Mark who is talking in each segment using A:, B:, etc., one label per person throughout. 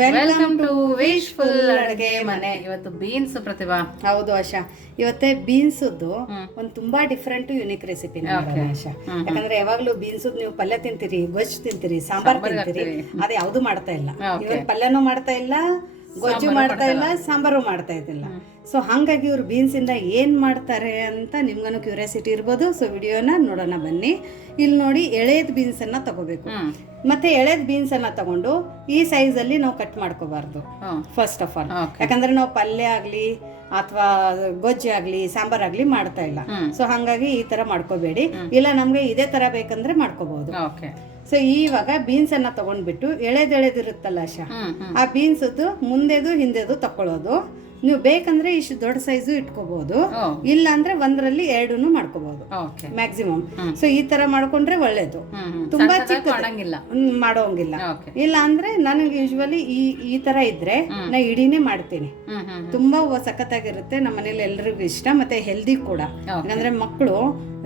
A: Welcome to wishful ಅಡುಗೆ ಮನೆ. ಇವತ್ತು ಬೀನ್ಸ್ ಪ್ರತಿಭಾ.
B: ಹೌದು ಆಶಾ. ಇವತ್ತೇ ಬೀನ್ಸದ್ದು ಒಂದು ತುಂಬಾ ಡಿಫ್ರೆಂಟ್ ಯುನಿಕ್ ರೆಸಿಪಿ ಆಶಾ. ಯಾಕಂದ್ರೆ ಯಾವಾಗ್ಲೂ ಬೀನ್ಸದ್ ನೀವು ಪಲ್ಯ ತಿಂತೀರಿ ಗೊಜ್ಜು ತಿಂತೀರಿ ಸಾಂಬಾರ್ ತಿಂತೀರಿ ಅದ್ ಯಾವ್ದು ಮಾಡ್ತಾ ಇಲ್ಲ. ಇವನ್ ಪಲ್ಯನೂ ಮಾಡ್ತಾ ಇಲ್ಲ ಗೊಜ್ಜು ಮಾಡ್ತಾ ಇಲ್ಲ ಸಾಂಬಾರು ಮಾಡ್ತಾ ಇದ್ದಿಲ್ಲ. ಸೊ ಹಂಗಾಗಿ ಇವ್ರು ಬೀನ್ಸ್ ಇಂದ ಏನ್ ಮಾಡ್ತಾರೆ ಅಂತ ನಿಮ್ಗನು ಕ್ಯೂರಿಯಾಸಿಟಿ ಇರ್ಬೋದು. ಸೊ ವಿಡಿಯೋನ ನೋಡೋಣ ಬನ್ನಿ. ಇಲ್ಲಿ ನೋಡಿ ಎಳೆದ್ ಬೀನ್ಸ್ ಅನ್ನ ತಗೋಬೇಕು ಮತ್ತೆ ಎಳೆದ್ ಬೀನ್ಸ್ ಅನ್ನ ತಗೊಂಡು ಈ ಸೈಜ್ ಅಲ್ಲಿ ನಾವು ಕಟ್ ಮಾಡ್ಕೋಬಾರ್ದು. First of all. ಯಾಕಂದ್ರೆ ನಾವು ಪಲ್ಯ ಆಗ್ಲಿ ಅಥವಾ ಗೊಜ್ಜೆ ಆಗ್ಲಿ ಸಾಂಬಾರ್ ಆಗ್ಲಿ ಮಾಡ್ತಾ ಇಲ್ಲ. ಸೊ ಹಂಗಾಗಿ ಈ ತರ ಮಾಡ್ಕೋಬೇಡಿ. ಇಲ್ಲ ನಮ್ಗೆ ಇದೇ ತರ ಬೇಕಂದ್ರೆ ಮಾಡ್ಕೋಬಹುದು
A: ಓಕೆ.
B: ಸೊ ಇವಾಗ ಬೀನ್ಸ್ ಅನ್ನ ತಗೊಂಡ್ಬಿಟ್ಟು
A: ಎಳೆದೆಳೆದಿರುತ್ತಲ್ಲ ಶಾ
B: ಆ ಬೀನ್ಸ್ ಮುಂದೆದು ಹಿಂದೆದು ತಕೊಳ್ಳೋದು ನೀವು ಬೇಕಂದ್ರೆ ಇಷ್ಟು ದೊಡ್ಡ ಸೈಜು ಇಟ್ಕೋಬಹುದು ಇಲ್ಲ ಅಂದ್ರೆ ಒಂದರಲ್ಲಿ ಎರಡನ್ನು ಮಾಡ್ಕೋಬಹುದು ಮ್ಯಾಕ್ಸಿಮಮ್. ಸೊ ಈ ತರ ಮಾಡ್ಕೊಂಡ್ರೆ ಒಳ್ಳೇದು. ತುಂಬಾ ಚಿಕ್ಕ.
A: ಮಾಡಂಗಿಲ್ಲ.
B: ಇಲ್ಲ ಅಂದ್ರೆ ನನಗೆ ಯೂಶ್ವಲಿ ಈ ಈ ತರ ಇದ್ರೆ ನಾ ಇಡೀನೇ ಮಾಡ್ತೀನಿ. ತುಂಬಾ ಸಖತ್ತಾಗಿರುತ್ತೆ ನಮ್ಮ ಮನೇಲಿ ಎಲ್ರಿಗೂ ಇಷ್ಟ ಮತ್ತೆ ಹೆಲ್ದಿ ಕೂಡ. ಯಾಕಂದ್ರೆ ಮಕ್ಕಳು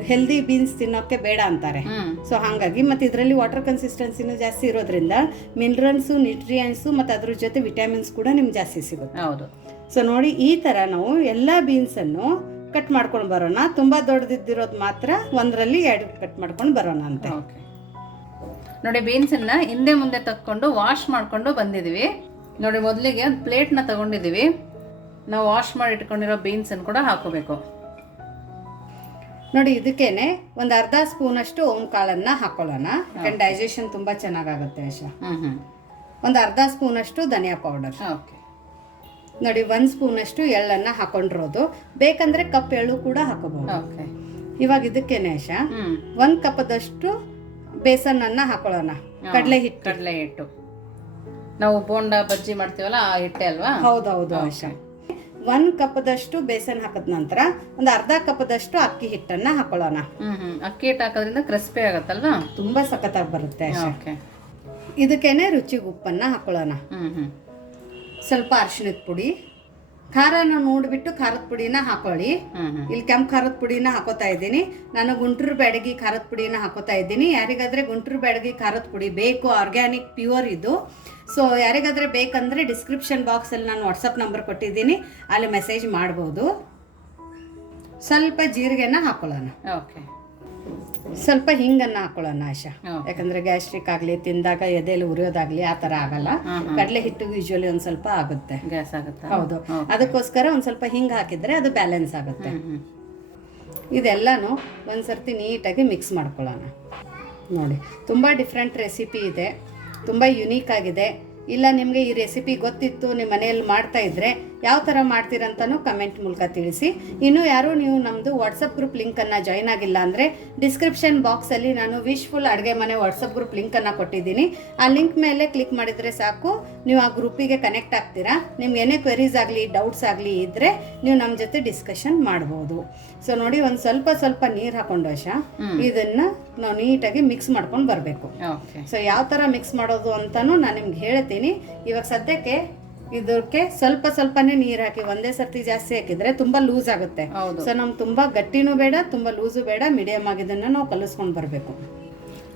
B: ಹೆಲ್ದಿ ಬೀನ್ಸ್ ತಿನ್ನೋಕೆ ಬೇಡ ಅಂತಾರೆ. ಸೊ ಹಾಗಾಗಿ ಮತ್ತೆ ಇದರಲ್ಲಿ ವಾಟರ್ ಕನ್ಸಿಸ್ಟೆನ್ಸಿನೂ ಜಾಸ್ತಿ ಇರೋದ್ರಿಂದ ಮಿನರಲ್ಸು ನ್ಯೂಟ್ರಿಯೆಂಟ್ಸು ಮತ್ತೆ ಅದ್ರ ಜೊತೆ ವಿಟಮಿನ್ಸ್ ಕೂಡ ನಿಮ್ಗೆ ಜಾಸ್ತಿ ಸಿಗುತ್ತೆ.
A: ಹೌದು.
B: ಸೊ ನೋಡಿ ಈ ತರ ನಾವು ಎಲ್ಲ ಬೀನ್ಸನ್ನು ಕಟ್ ಮಾಡ್ಕೊಂಡು ಬರೋಣ. ತುಂಬಾ ದೊಡ್ಡದಿದ್ದಿರೋದು ಮಾತ್ರ ಒಂದರಲ್ಲಿ ಎರಡು ಕಟ್ ಮಾಡ್ಕೊಂಡು ಬರೋಣ ಅಂತ.
A: ಓಕೆ. ನೋಡಿ ಬೀನ್ಸನ್ನ ಹಿಂದೆ ಮುಂದೆ ತಕ್ಕೊಂಡು ವಾಶ್ ಮಾಡ್ಕೊಂಡು ಬಂದಿದ್ದೀವಿ ನೋಡಿ ಮೊದಲಿಗೆ ಒಂದು ಪ್ಲೇಟ್ನ ತಗೊಂಡಿದ್ದೀವಿ ನಾವು ವಾಶ್ ಮಾಡಿ ಇಟ್ಕೊಂಡಿರೋ ಬೀನ್ಸನ್ನು ಕೂಡ ಹಾಕೋಬೇಕು
B: ನೋಡಿ ಇದಕ್ಕೇನೆ ಒಂದು ಅರ್ಧ ಸ್ಪೂನ್ ಅಷ್ಟು ಓಂ ಕಾಳನ್ನ ಹಾಕೊಳ್ಳೋಣ. ಯಾಕಂದ್ರೆ ಡೈಜೆಷನ್ ತುಂಬಾ ಚೆನ್ನಾಗಾಗುತ್ತೆ ಆಶಾ. ಒಂದು ಅರ್ಧ ಸ್ಪೂನ್ ಅಷ್ಟು ಧನಿಯಾ ಪೌಡರ್
A: ಓಕೆ.
B: ನೋಡಿ ಒಂದ್ ಸ್ಪೂನ್ ಅಷ್ಟು ಎಳ್ಳನ್ನ ಹಾಕೊಂಡಿರೋದು. ಬೇಕಂದ್ರೆ ಕಪ್ ಎಳ್ಳು ಕೂಡ ಹಾಕೋಬಹುದು. ಇವಾಗ ಇದಕ್ಕೆ
A: ನೇಷ
B: ಒಂದು ಕಪ್ಪದಷ್ಟು ಬೇಸನ್ ಅನ್ನ ಹಾಕೊಳ್ಳೋಣ ಕಡಲೆ ಹಿಟ್ಟು.
A: ಕಡಲೆ ಹಿಟ್ಟು. ನಾವು ಬೋಂಡ ಬಜ್ಜಿ ಮಾಡ್ತೀವಲ್ಲ ಆ ಹಿಟ್ಟೆ ಅಲ್ವಾ?
B: ಹೌದೌದು ಆಶಾ. ಒಂದ್ ಕಪ್ದಷ್ಟು ಬೇಸನ್ ಹಾಕದ ನಂತರ ಒಂದು ಅರ್ಧ ಕಪ್ದಷ್ಟು ಅಕ್ಕಿ ಹಿಟ್ಟನ್ನ ಹಾಕೊಳ್ಳೋಣ.
A: ಅಕ್ಕಿ ಹಿಟ್ಟು ಹಾಕೋದ್ರಿಂದ ಕ್ರಿಸ್ಪಿ ಆಗತ್ತಲ್ವಾ?
B: ತುಂಬಾ ಸಖತ್ತಾಗಿ ಬರುತ್ತೆ ಇದಕ್ಕೇನೆ ರುಚಿಗೆ ಉಪ್ಪನ್ನ ಹಾಕೊಳ್ಳೋಣ. ಸ್ವಲ್ಪ ಅರಿಶಿಣದ ಪುಡಿ ಖಾರನ ನೋಡ್ಬಿಟ್ಟು ಖಾರದ ಪುಡಿನ ಹಾಕೊಳ್ಳಿ. ಇಲ್ಲಿ ಕೆಂಪು ಖಾರದ ಪುಡಿನ ಹಾಕೋತಾ ಇದ್ದೀನಿ. ನಾನು ಗುಂಟೂರು ಬ್ಯಾಡಗಿ ಖಾರದ ಪುಡಿನ ಹಾಕೋತಾ ಇದ್ದೀನಿ. ಯಾರಿಗಾದ್ರೆ ಗುಂಟೂರು ಬ್ಯಾಡಗಿ ಖಾರದ ಪುಡಿ ಬೇಕು ಆರ್ಗ್ಯಾನಿಕ್ ಪ್ಯೂರ್ ಇದು. ಸೊ ಯಾರಿಗಾದ್ರೆ ಬೇಕಂದ್ರೆ ಡಿಸ್ಕ್ರಿಪ್ಷನ್ ಬಾಕ್ಸಲ್ಲಿ ನಾನು ವಾಟ್ಸಪ್ ನಂಬರ್ ಕೊಟ್ಟಿದ್ದೀನಿ. ಅಲ್ಲಿ ಮೆಸೇಜ್ ಮಾಡ್ಬೋದು. ಸ್ವಲ್ಪ ಜೀರಿಗೆನ ಹಾಕೊಳ್ಳೋಣ.
A: ಓಕೆ
B: ಸ್ವಲ್ಪ ಹಿಂಗನ್ನ ಹಾಕೊಳ್ಳೋಣ ಆಶಾ. ಯಾಕಂದ್ರೆ ಗ್ಯಾಸ್ಟ್ರಿಕ್ ಆಗಲಿ ತಿಂದಾಗ ಎದೆಯಲ್ಲಿ ಉರಿಯೋದಾಗ್ಲಿ ಆ ಥರ ಆಗಲ್ಲ. ಕಡಲೆ ಹಿಟ್ಟು ಯೂಶುವಲಿ ಒಂದು ಸ್ವಲ್ಪ ಆಗುತ್ತೆ.
A: ಗ್ಯಾಸ್ ಆಗುತ್ತಾ?
B: ಹೌದು. ಅದಕ್ಕೋಸ್ಕರ ಒಂದು ಸ್ವಲ್ಪ ಹಿಂಗೆ ಹಾಕಿದ್ರೆ ಅದು ಬ್ಯಾಲೆನ್ಸ್ ಆಗುತ್ತೆ.
A: ಇದೆಲ್ಲಾನು ಒಂದ್ಸರ್ತಿ
B: ಇದೆಲ್ಲನೂ ಒಂದು ಸರ್ತಿ ನೀಟಾಗಿ ಮಿಕ್ಸ್ ಮಾಡ್ಕೊಳ್ಳೋಣ. ನೋಡಿ ತುಂಬ ಡಿಫ್ರೆಂಟ್ ರೆಸಿಪಿ ಇದೆ. ತುಂಬ ಯುನೀಕ್ ಆಗಿದೆ. ಇಲ್ಲ ನಿಮಗೆ ಈ ರೆಸಿಪಿ ಗೊತ್ತಿತ್ತು ನಿಮ್ಮ ಮನೆಯಲ್ಲಿ ಮಾಡ್ತಾ ಇದ್ರೆ ಯಾವ ಥರ ಮಾಡ್ತೀರಂತನೂ ಕಮೆಂಟ್ ಮೂಲಕ ತಿಳಿಸಿ. ಇನ್ನು ಯಾರು ನೀವು ನಮ್ಮದು ವಾಟ್ಸಪ್ ಗ್ರೂಪ್ ಲಿಂಕನ್ನು ಜಾಯ್ನ್ ಆಗಿಲ್ಲ ಅಂದರೆ ಡಿಸ್ಕ್ರಿಪ್ಷನ್ ಬಾಕ್ಸಲ್ಲಿ ನಾನು ವಿಶ್ಫುಲ್ ಅಡುಗೆ ಮನೆ ವಾಟ್ಸಪ್ ಗ್ರೂಪ್ ಲಿಂಕನ್ನು ಕೊಟ್ಟಿದ್ದೀನಿ. ಆ ಲಿಂಕ್ ಮೇಲೆ ಕ್ಲಿಕ್ ಮಾಡಿದರೆ ಸಾಕು. ನೀವು ಆ ಗ್ರೂಪಿಗೆ ಕನೆಕ್ಟ್ ಆಗ್ತೀರಾ. ನಿಮ್ಗೆ ಏನೇ ಕ್ವೆರೀಸ್ ಆಗಲಿ ಡೌಟ್ಸ್ ಆಗಲಿ ಇದ್ದರೆ ನೀವು ನಮ್ಮ ಜೊತೆ ಡಿಸ್ಕಷನ್ ಮಾಡ್ಬೋದು. ಸೊ ನೋಡಿ ಒಂದು ಸ್ವಲ್ಪ ಸ್ವಲ್ಪ ನೀರು ಹಾಕೊಂಡು ವಶ ಇದನ್ನ ನಾವು ನೀಟಾಗಿ ಮಿಕ್ಸ್ ಮಾಡ್ಕೊಂಡು ಬರಬೇಕು. ಸೊ ಯಾವ ಥರ ಮಿಕ್ಸ್ ಮಾಡೋದು ಅಂತಲೂ ನಾನು ನಿಮ್ಗೆ ಹೇಳ್ತೀನಿ. ಇವಾಗ ಸದ್ಯಕ್ಕೆ ಇದಕ್ಕೆ ಸ್ವಲ್ಪ ಸ್ವಲ್ಪನೇ ನೀರು ಹಾಕಿ ಒಂದೇ ಸರ್ತಿ ಜಾಸ್ತಿ ಹಾಕಿದ್ರೆ ತುಂಬಾ ಲೂಸ್ ಆಗುತ್ತೆ. ಸೊ ನಮ್ಗೆ ತುಂಬಾ ಗಟ್ಟಿನೂ ಬೇಡ ತುಂಬಾ ಲೂಸು ಬೇಡ ಮೀಡಿಯಮ್ ಆಗಿದ್ದನ್ನ ನಾವು ಕಲಿಸ್ಕೊಂಡು ಬರಬೇಕು.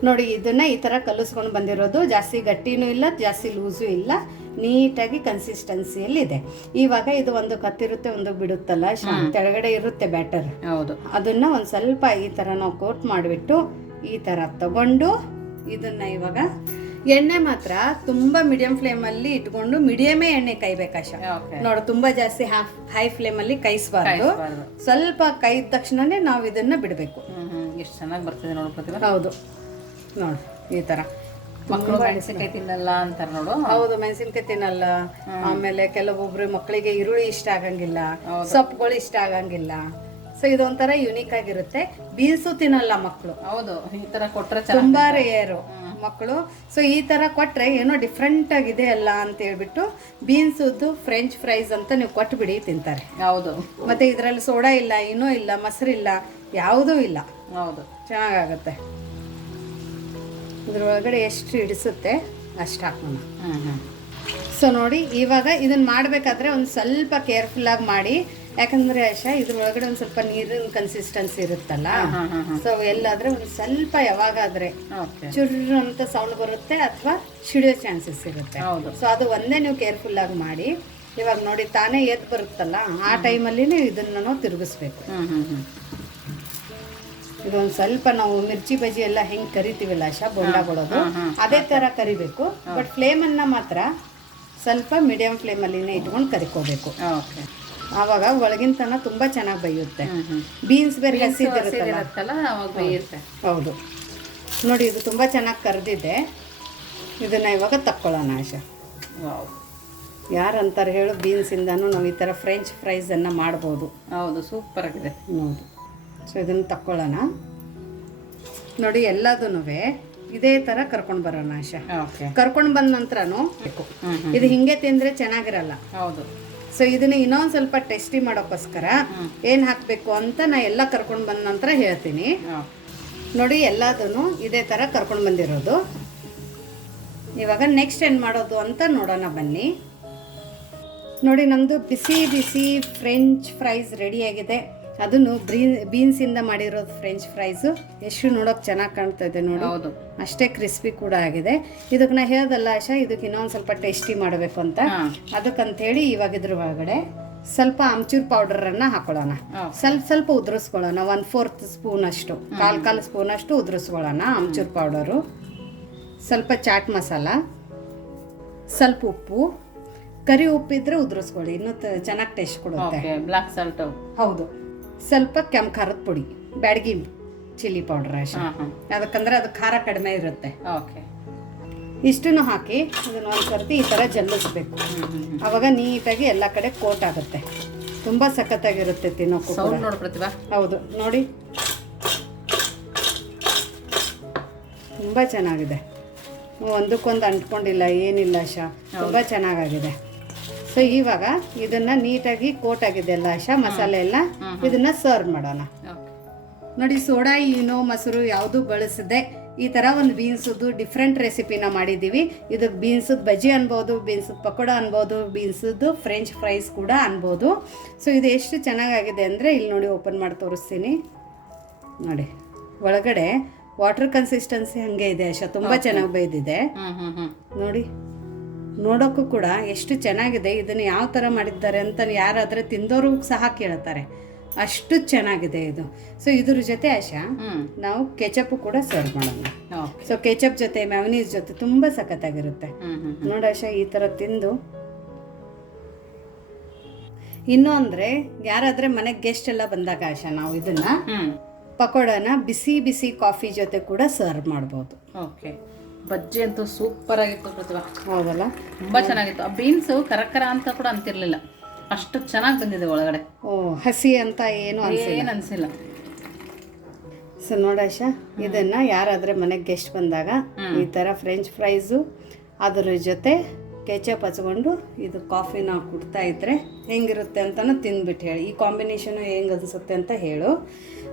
B: ನೋಡಿ ಇದನ್ನ ಈ ತರ ಕಲಿಸ್ಕೊಂಡು ಬಂದಿರೋದು ಜಾಸ್ತಿ ಗಟ್ಟಿನೂ ಇಲ್ಲ ಜಾಸ್ತಿ ಲೂಸು ಇಲ್ಲ ನೀಟಾಗಿ ಕನ್ಸಿಸ್ಟೆನ್ಸಿಯಲ್ಲಿ ಇದೆ. ಇವಾಗ ಇದು ಒಂದು ಕತ್ತಿರುತ್ತೆ ಒಂದು ಬಿಡುತ್ತಲ್ಲ ಶ- ಕೆಳಗಡೆ ಇರುತ್ತೆ ಬ್ಯಾಟರ್
A: ಹೌದು.
B: ಅದನ್ನ ಒಂದು ಸ್ವಲ್ಪ ಈ ಥರ ನಾವು ಕೋಟ್ ಮಾಡಿಬಿಟ್ಟು ಈ ಥರ ತಗೊಂಡು ಇದನ್ನ ಇವಾಗ ಎಣ್ಣೆ ಮಾತ್ರ ತುಂಬಾ ಮೀಡಿಯಂ ಫ್ಲೇಮಲ್ಲಿ ಇಟ್ಕೊಂಡು ಮೀಡಿಯಮೇ ಎಣ್ಣೆ ಕೈಬೇಕಾಶ ನೋಡು ತುಂಬಾ ಜಾಸ್ತಿ ಹೈ ಫ್ಲೇಮಲ್ಲಿ ಕೈಸ್ಬಾರ್ದು
A: ಕಾಯಿಸ್ಬಾರ್ದು.
B: ಸ್ವಲ್ಪ ಕೈದ ತಕ್ಷಣನೇ ನಾವು ಇದನ್ನ ಬಿಡಬೇಕು.
A: ಎಷ್ಟು ಚೆನ್ನಾಗಿ ಬರ್ತಿದೆ ನೋಡು ಪ್ರತಿಭಾ.
B: ಹೌದು. ನೋಡು ಈ ತರ.
A: ಮಕ್ಕಳು ಮೆಣಸಿನಕಾಯಿ ತಿನ್ನಲ್ಲ ಅಂತಾರೆ ನೋಡು.
B: ಹೌದು ಮೆಣಸಿನ್ಕಾಯಿ ತಿನ್ನಲ್ಲ. ಆಮೇಲೆ ಕೆಲವೊಬ್ರು ಮಕ್ಕಳಿಗೆ ಈರುಳ್ಳಿ ಇಷ್ಟ ಆಗಂಗಿಲ್ಲ ಸೊಪ್ಪುಗಳು ಇಷ್ಟ ಆಗಂಗಿಲ್ಲ. ಸೊ ಇದೊಂಥರ ಯುನೀಕ್ ಆಗಿರುತ್ತೆ. ಬೀನ್ಸು ತಿನ್ನಲ್ಲ ಮಕ್ಕಳು
A: ಹೌದು ಈ ತರ ಕೊಟ್ರೆ
B: ತುಂಬಾ ರೇರು ಮಕ್ಕಳು. ಸೊ ಈ ತರ ಕೊಟ್ಟರೆ ಏನೋ ಡಿಫ್ರೆಂಟಾಗಿದೆ ಅಲ್ಲ ಅಂತ ಹೇಳ್ಬಿಟ್ಟು ಬೀನ್ಸದ್ದು ಫ್ರೆಂಚ್ ಫ್ರೈಸ್ ಅಂತ ನೀವು ಕೊಟ್ಬಿಡಿ ತಿಂತಾರೆ.
A: ಹೌದು.
B: ಮತ್ತೆ ಇದರಲ್ಲಿ ಸೋಡಾ ಇಲ್ಲ ಇನ್ನೂ ಇಲ್ಲ ಮೊಸರಿಲ್ಲ ಯಾವುದೂ ಇಲ್ಲ.
A: ಹೌದು.
B: ಚೆನ್ನಾಗಾಗತ್ತೆ. ಇದ್ರೊಳಗಡೆ ಎಷ್ಟು ಹಿಡಿಸುತ್ತೆ ಅಷ್ಟು ಹಾಕೋಣ. ಸೊ ನೋಡಿ ಇವಾಗ ಇದನ್ನ ಮಾಡಬೇಕಾದ್ರೆ ಒಂದು ಸ್ವಲ್ಪ ಕೇರ್ಫುಲ್ಲಾಗಿ ಮಾಡಿ. ಯಾಕಂದ್ರೆ ಆಶಾ ಇದ್ರೊಳಗಡೆ ಒಂದು ಸ್ವಲ್ಪ ನೀರಿನ ಕನ್ಸಿಸ್ಟೆನ್ಸಿ ಇರುತ್ತಲ್ಲ? ಸೊ ಎಲ್ಲಾದ್ರೆ ಒಂದು ಸ್ವಲ್ಪ ಯಾವಾಗಾದ್ರೆ
A: ಚುರ್
B: ಚುರ್ರು ಅಂತ ಸೌಂಡ್ ಬರುತ್ತೆ ಅಥವಾ ಸಿಡಿಯೋ ಚಾನ್ಸಸ್ ಇರುತ್ತೆ. ಸೊ ಅದು ಒಂದೇ ನೀವು ಕೇರ್ಫುಲ್ ಆಗಿ ಮಾಡಿ. ಇವಾಗ ನೋಡಿ ತಾನೇ ಎದ್ದು ಬರುತ್ತಲ್ಲ ಆ ಟೈಮಲ್ಲಿ ಇದನ್ನ ನಾವು ತಿರುಗಿಸ್ಬೇಕು ಇದೊಂದು ಸ್ವಲ್ಪ ನಾವು ಮಿರ್ಚಿ ಬಜ್ಜಿ ಎಲ್ಲ ಹೆಂಗ್ ಕರಿತೀವಲ್ಲ ಆಶಾ ಬೊಂಡಾಗೊಳೋದು. ಅದೇ ತರ ಕರಿಬೇಕು. ಬಟ್ ಫ್ಲೇಮನ್ನ ಮಾತ್ರ ಸ್ವಲ್ಪ ಮೀಡಿಯಂ ಫ್ಲೇಮಲ್ಲಿನೇ ಇಟ್ಕೊಂಡು ಕರಿಕೋಬೇಕು.
A: ಓಕೆ
B: ಆವಾಗ ಒಳಗಿನ ತನ ತುಂಬಾ ಚೆನ್ನಾಗಿ ಬೈಯುತ್ತೆ. ಬೀನ್ಸ್ ಬೇರೆ ಹಸಿದಿರುತ್ತಲ್ಲ ಹೌದು. ನೋಡಿ ಇದು ತುಂಬಾ ಚೆನ್ನಾಗಿ ಕರೆದಿದೆ. ಇದನ್ನ ಇವಾಗ ತಕ್ಕೊಳ್ಳೋಣ ಆಶಾ.
A: ಯಾರು
B: ಯಾರಂತಾರೆ ಹೇಳು ಬೀನ್ಸಿಂದನೂ ನಾವು ಈ ಥರ ಫ್ರೆಂಚ್ ಫ್ರೈಸನ್ನು ಮಾಡ್ಬೋದು.
A: ಹೌದು ಸೂಪರ್ ಆಗಿದೆ.
B: ನೋಡಿ ಸೊ ಇದನ್ನು ತಕ್ಕೊಳ್ಳೋಣ. ನೋಡಿ ಎಲ್ಲದೂ ಇದೇ ಥರ ಕರ್ಕೊಂಡು ಬರೋಣ ಆಶಾ. ಕರ್ಕೊಂಡು ಬಂದ ನಂತರನೂ ಇದು ಹಿಂಗೆ ತಿಂದರೆ ಚೆನ್ನಾಗಿರಲ್ಲ.
A: ಹೌದು.
B: ಸೊ ಇದನ್ನ ಇನ್ನೊಂದು ಸ್ವಲ್ಪ ಟೇಸ್ಟಿ ಮಾಡೋಕ್ಕೋಸ್ಕರ ಏನು ಹಾಕಬೇಕು ಅಂತ ನಾ ಎಲ್ಲ ಕರ್ಕೊಂಡು ಬಂದ ನಂತರ ಹೇಳ್ತೀನಿ. ನೋಡಿ ಎಲ್ಲದೂ ಇದೇ ಥರ ಕರ್ಕೊಂಡು ಬಂದಿರೋದು. ಇವಾಗ ನೆಕ್ಸ್ಟ್ ಏನು ಮಾಡೋದು ಅಂತ ನೋಡೋಣ ಬನ್ನಿ. ನೋಡಿ ನಮ್ಮದು ಬಿಸಿ ಬಿಸಿ ಫ್ರೆಂಚ್ ಫ್ರೈಸ್ ರೆಡಿಯಾಗಿದೆ ಅದನ್ನು ಬ್ರೀನ್ ಬೀನ್ಸಿಂದ ಮಾಡಿರೋ ಫ್ರೆಂಚ್ ಫ್ರೈಸು ಎಷ್ಟು ನೋಡೋಕೆ ಚೆನ್ನಾಗಿ ಕಾಣ್ತಾ ಇದೆ ನೋಡಿ.
A: ಹೌದು.
B: ಅಷ್ಟೇ ಕ್ರಿಸ್ಪಿ ಕೂಡ ಆಗಿದೆ. ಇದಕ್ಕೆ ನಾ ಹೇಳ್ದಲ್ಲ ಆಶಾ ಇದಕ್ಕೆ ಇನ್ನೊಂದು ಸ್ವಲ್ಪ ಟೇಸ್ಟಿ ಮಾಡಬೇಕು ಅಂತ.
A: ಹಾ.
B: ಅದಕ್ಕಂತೇಳಿ ಇವಾಗ ಇದ್ರ ಒಳಗಡೆ ಸ್ವಲ್ಪ ಆಮ್ಚೂರ್ ಪೌಡರನ್ನು ಹಾಕೊಳ್ಳೋಣ. ಸ್ವಲ್ಪ ಸ್ವಲ್ಪ ಉದುರಿಸ್ಕೊಳ್ಳೋಣ. ಒನ್ ಫೋರ್ತ್ ಸ್ಪೂನ್ ಅಷ್ಟು. ಕಾಲ್ ಕಾಲು ಸ್ಪೂನ್ ಅಷ್ಟು ಉದುರಿಸ್ಕೊಳ್ಳೋಣ ಆಮ್ಚೂರ್ ಪೌಡರು. ಸ್ವಲ್ಪ ಚಾಟ್ ಮಸಾಲ. ಸ್ವಲ್ಪ ಉಪ್ಪು. ಕರಿ ಉಪ್ಪಿದ್ರೆ ಉದುರಿಸ್ಕೊಳ್ಳಿ. ಇನ್ನೂ ಚೆನ್ನಾಗಿ ಟೇಸ್ಟ್ ಕೊಡುತ್ತೆ.
A: ಬ್ಲಾಕ್ ಬ್ಲ್ಯಾಕ್ ಸಾಲ್ಟ್
B: ಹೌದು. ಸ್ವಲ್ಪ ಕೆಂಪು ಖಾರದ ಪುಡಿ ಬ್ಯಾಡಗಿ ಚಿಲ್ಲಿ ಪೌಡರ್ ಅದಕ್ಕಂದ್ರೆ ಅದು ಖಾರ ಕಡಿಮೆ ಇರುತ್ತೆ.
A: ಓಕೆ.
B: ಇಷ್ಟನ್ನು ಹಾಕಿ ಇದನ್ನು ಒಂದು ಸರ್ತಿ ಈ ಥರ ಜಲ್ಲಿಸ್ಬೇಕು. ಅವಾಗ ನೀಟಾಗಿ ಎಲ್ಲ ಕಡೆ ಕೋಟ್ ಆಗುತ್ತೆ. ತುಂಬ ಸಖತ್ತಾಗಿರುತ್ತೆ
A: ತಿನ್ನೋಕು ಪ್ರತಿಭಾ.
B: ಹೌದು ನೋಡಿ. ತುಂಬ ಚೆನ್ನಾಗಿದೆ. ಒಂದಕ್ಕೊಂದು ಅಂಟ್ಕೊಂಡಿಲ್ಲ ಏನಿಲ್ಲ ಶಾ ತುಂಬ ಚೆನ್ನಾಗಾಗಿದೆ. ಸೊ ಇವಾಗ ಇದನ್ನ ನೀಟಾಗಿ ಕೋಟ್ ಆಗಿದೆ ಎಲ್ಲ ಆಶಾ ಮಸಾಲೆ ಎಲ್ಲ. ಇದನ್ನ ಸರ್ವ್ ಮಾಡೋಣ. ನೋಡಿ ಸೋಡಾ ಈನೋ ಮೊಸರು ಯಾವುದು ಬಳಸದೆ ಈ ಥರ ಒಂದು ಬೀನ್ಸದ್ದು ಡಿಫ್ರೆಂಟ್ ರೆಸಿಪಿನ ಮಾಡಿದ್ದೀವಿ. ಇದು ಬೀನ್ಸದ ಬಜ್ಜಿ ಅನ್ಬೋದು ಬೀನ್ಸದ ಪಕೋಡ ಅನ್ಬೋದು ಬೀನ್ಸದ್ದು ಫ್ರೆಂಚ್ ಫ್ರೈಸ್ ಕೂಡ ಅನ್ಬೋದು. ಸೊ ಇದು ಎಷ್ಟು ಚೆನ್ನಾಗಾಗಿದೆ ಅಂದರೆ ಇಲ್ಲಿ ನೋಡಿ ಓಪನ್ ಮಾಡಿ ತೋರಿಸ್ತೀನಿ. ನೋಡಿ ಒಳಗಡೆ ವಾಟರ್ ಕನ್ಸಿಸ್ಟೆನ್ಸಿ ಹಾಗೆ ಇದೆ ಅಶ ತುಂಬ ಚೆನ್ನಾಗಿ ಬೈದಿದೆ ನೋಡಿ ನೋಡೋಕ್ಕೂ ಕೂಡ ಎಷ್ಟು ಚೆನ್ನಾಗಿದೆ ಇದನ್ನು ಯಾವ ಥರ ಮಾಡಿದ್ದಾರೆ ಅಂತ ಯಾರಾದರೆ ತಿಂದವರು ಸಹ ಕೇಳ್ತಾರೆ. ಅಷ್ಟು ಚೆನ್ನಾಗಿದೆ ಇದು. ಸೊ ಇದ್ರ ಜೊತೆ ಆಶಾ ನಾವು ಕೆಚಪ್ ಕೂಡ ಸರ್ವ್ ಮಾಡೋಣ. ಸೊ ಕೆಚಪ್ ಜೊತೆ ಮ್ಯಾವನೀಸ್ ಜೊತೆ ತುಂಬ ಸಖತ್ತಾಗಿರುತ್ತೆ. ನೋಡ ಆಶಾ ಈ ಥರ ತಿಂದು. ಇನ್ನು ಅಂದರೆ ಯಾರಾದರೆ ಮನೆಗೆ ಗೆಸ್ಟ್ ಎಲ್ಲ ಬಂದಾಗ ಆಶಾ ನಾವು ಇದನ್ನ ಪಕೋಡನ ಬಿಸಿ ಬಿಸಿ ಕಾಫಿ ಜೊತೆ ಕೂಡ ಸರ್ವ್ ಮಾಡ್ಬೋದು.
A: ಓಕೆ ಬಜ್ಜಿ ಅಂತೂ ಸೂಪರ್ ಆಗಿತ್ತು ಪ್ರತಿಭಾ.
B: ಹೌದಲ್ಲ?
A: ತುಂಬಾ ಚೆನ್ನಾಗಿತ್ತು. ಆ ಬೀನ್ಸು ಕರಕರ ಅಂತ ಕೂಡ ಅಂತಿರ್ಲಿಲ್ಲ. ಅಷ್ಟು ಚೆನ್ನಾಗಿ ಬಂದಿದೆ ಒಳಗಡೆ.
B: ಓ ಹಸಿ ಅಂತ ಏನು ಅನ್ಸಿಲ್ಲ?
A: ಅನಿಸಿಲ್ಲ.
B: ಸೊ ನೋಡಾಶ ಇದನ್ನ ಯಾರಾದ್ರೆ ಮನೆಗೆ ಗೆಸ್ಟ್ ಬಂದಾಗ ಈ ಥರ ಫ್ರೆಂಚ್ ಫ್ರೈಸು ಅದರ ಜೊತೆ ಕೆಚಪ್ ಹಚ್ಕೊಂಡು ಇದು ಕಾಫಿನ ಕುಡ್ತಾ ಇದ್ರೆ ಹೆಂಗಿರುತ್ತೆ ಅಂತಲೂ ತಿಂದ್ಬಿಟ್ಟು ಹೇಳಿ. ಈ ಕಾಂಬಿನೇಷನು ಹೆಂಗೆ ಅನಿಸುತ್ತೆ ಅಂತ ಹೇಳು.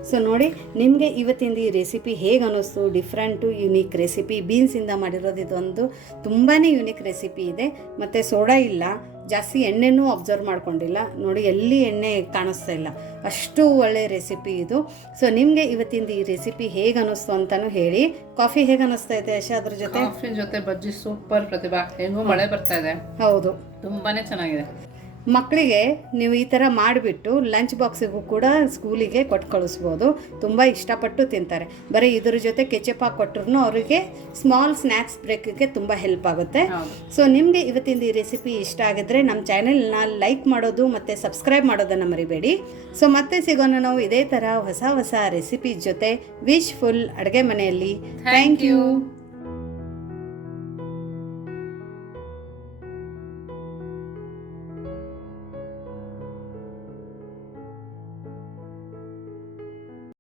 B: ಸೊ ನೋಡಿ ನಿಮಗೆ ಇವತ್ತಿಂದ ಈ ರೆಸಿಪಿ ಹೇಗೆ ಅನ್ನಿಸ್ತು? ಡಿಫ್ರೆಂಟು ಯುನೀಕ್ ರೆಸಿಪಿ ಬೀನ್ಸಿಂದ ಮಾಡಿರೋದು ಇದೊಂದು ತುಂಬಾ ಯುನೀಕ್ ರೆಸಿಪಿ ಇದೆ. ಮತ್ತು ಸೋಡಾ ಇಲ್ಲ. ಜಾಸ್ತಿ ಎಣ್ಣೆನೂ ಅಬ್ಸರ್ವ್ ಮಾಡ್ಕೊಂಡಿಲ್ಲ. ನೋಡಿ ಎಲ್ಲಿ ಎಣ್ಣೆ ಕಾಣಿಸ್ತಾ ಇಲ್ಲ. ಅಷ್ಟು ಒಳ್ಳೆ ರೆಸಿಪಿ ಇದು. ಸೊ ನಿಮಗೆ ಇವತ್ತಿಂದ ಈ ರೆಸಿಪಿ ಹೇಗೆ ಅನ್ನಿಸ್ತು ಅಂತಲೂ ಹೇಳಿ. ಕಾಫಿ ಹೇಗೆ ಅನ್ನಿಸ್ತಾ ಇದೆ ಯಶ ಅದ್ರ ಜೊತೆ?
A: ಕಾಫಿ ಜೊತೆ ಬಜ್ಜಿ ಸೂಪರ್ ಪ್ರತಿಭಾ. ಹೆಂಗೂ ಮಳೆ ಬರ್ತಾ ಇದೆ.
B: ಹೌದು.
A: ತುಂಬಾನೇ ಚೆನ್ನಾಗಿದೆ.
B: ಮಕ್ಕಳಿಗೆ ನೀವು ಈ ಥರ ಮಾಡಿಬಿಟ್ಟು ಲಂಚ್ ಬಾಕ್ಸಿಗೂ ಕೂಡ ಸ್ಕೂಲಿಗೆ ಕೊಟ್ಟು ಕಳಿಸ್ಬೋದು. ತುಂಬ ಇಷ್ಟಪಟ್ಟು ತಿಂತಾರೆ. ಬರೀ ಇದ್ರ ಜೊತೆ ಕೆಚಪ್ ಹಾಕಿ ಕೊಟ್ಟರು ಅವರಿಗೆ ಸ್ಮಾಲ್ ಸ್ನ್ಯಾಕ್ಸ್ ಬ್ರೇಕಿಗೆ ತುಂಬ ಹೆಲ್ಪ್ ಆಗುತ್ತೆ. ಸೊ ನಿಮಗೆ ಇವತ್ತಿಂದ ಈ ರೆಸಿಪಿ ಇಷ್ಟ ಆಗಿದ್ರೆ ನಮ್ಮ ಚಾನೆಲ್ನ ಲೈಕ್ ಮಾಡೋದು ಮತ್ತು ಸಬ್ಸ್ಕ್ರೈಬ್ ಮಾಡೋದನ್ನು ಮರಿಬೇಡಿ. ಸೊ ಮತ್ತೆ ಸಿಗೋಣ ನಾವು ಇದೇ ಥರ ಹೊಸ ಹೊಸ ರೆಸಿಪಿ ಜೊತೆ ವಿಶ್ ಫುಲ್ ಅಡುಗೆ ಮನೆಯಲ್ಲಿ. Thank you